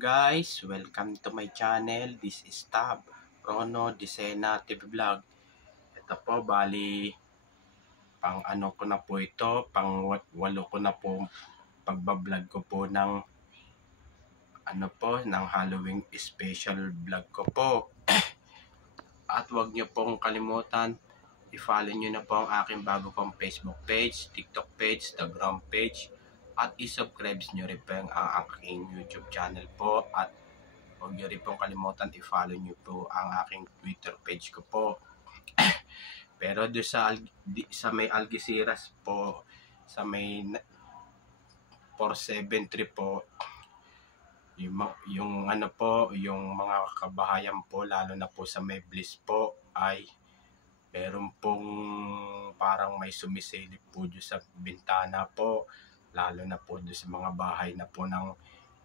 guys, welcome to my channel. This is Tab Rono Disena TV Vlog. Ito po, bali pang ano ko na po ito, pang walo ko na po pagbablog ko po ng ng Halloween special vlog ko po. At wag niyo pong kalimutan, i-follow niyo na po ang aking bago pong Facebook page, TikTok page, Instagram page, at i-subscribe nyo rin po ang aking YouTube channel po. At huwag nyo rin pong kalimutan i-follow nyo po ang aking Twitter page ko po. Pero doon sa may Algeciras po, sa may 473 po, yung mga kabahayan po, lalo na po sa may Bliss po, ay meron pong parang may sumisilip po doon sa bintana po, lalo na po doon sa mga bahay na po ng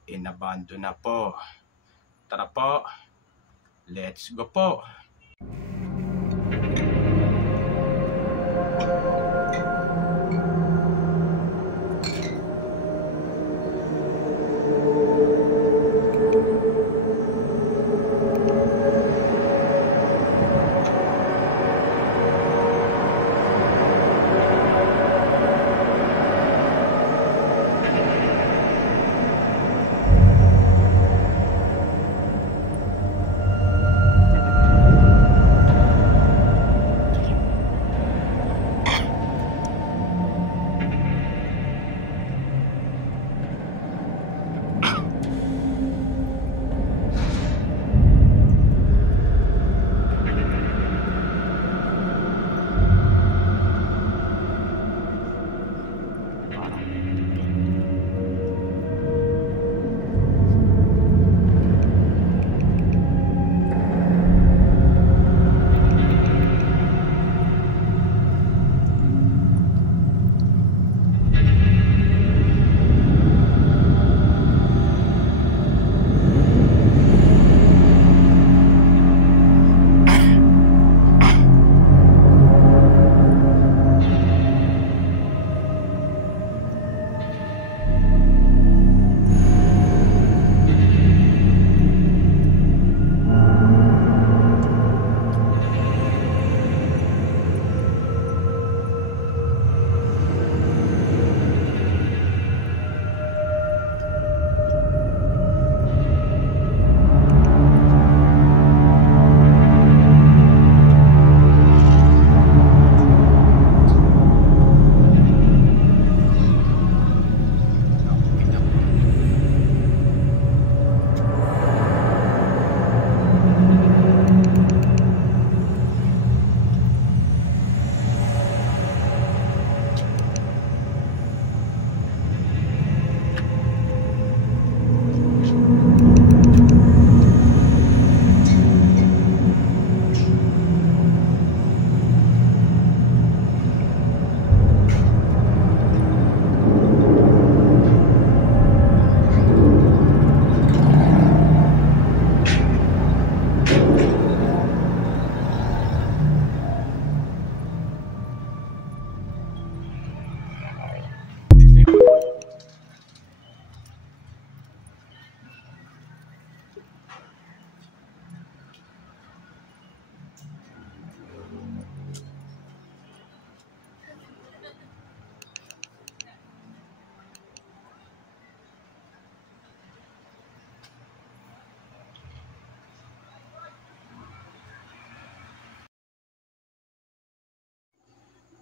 inabandon na po. Tara po, let's go po!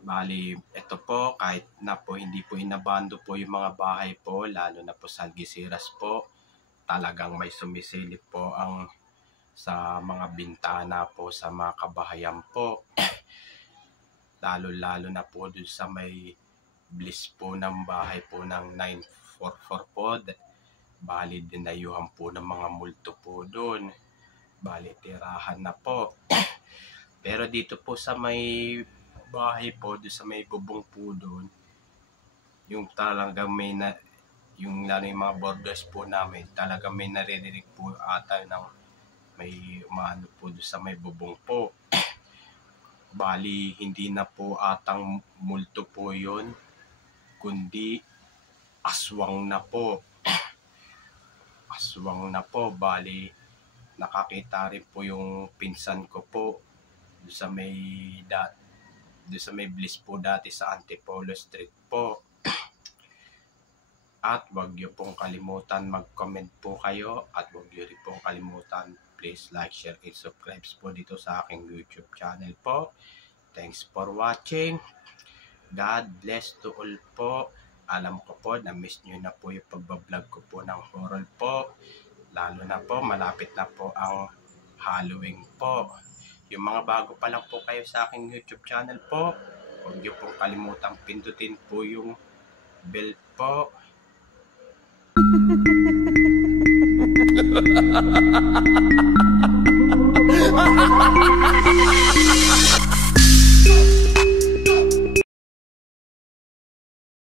Bali, ito po, kahit na po hindi po inabando po yung mga bahay po, lalo na po sa Algeciras po, talagang may sumisilip po ang sa mga bintana po sa mga kabahayan po. Lalo na po dun sa may Bliss po ng bahay po ng 944 po. Bali, dinayuhan po ng mga multo po dun. Bali, tirahan na po. Pero dito po sa may bahay po, doon sa may bubong po doon, yung talagang yung lalo yung mga borders po namin, talagang may naririnig po ata ng may umaano po doon sa may bubong po. Bali, hindi na po atang multo po yun, kundi aswang na po. aswang na po. Bali, nakakita rin po yung pinsan ko po doon sa may Bliss po dati sa Antipolo Street po. At wag niyo pong kalimutan mag-comment po kayo at wag niyo rin pong kalimutan please like, share, and subscribe po dito sa aking YouTube channel po. Thanks for watching. God bless to all po. Alam ko po na miss nyo na po yung pagbablog ko po ng horror po. Lalo na po malapit na po ang Halloween po. Yung mga bago pa lang po kayo sa aking YouTube channel po, huwag niyo pong kalimutang pindutin po yung bell po.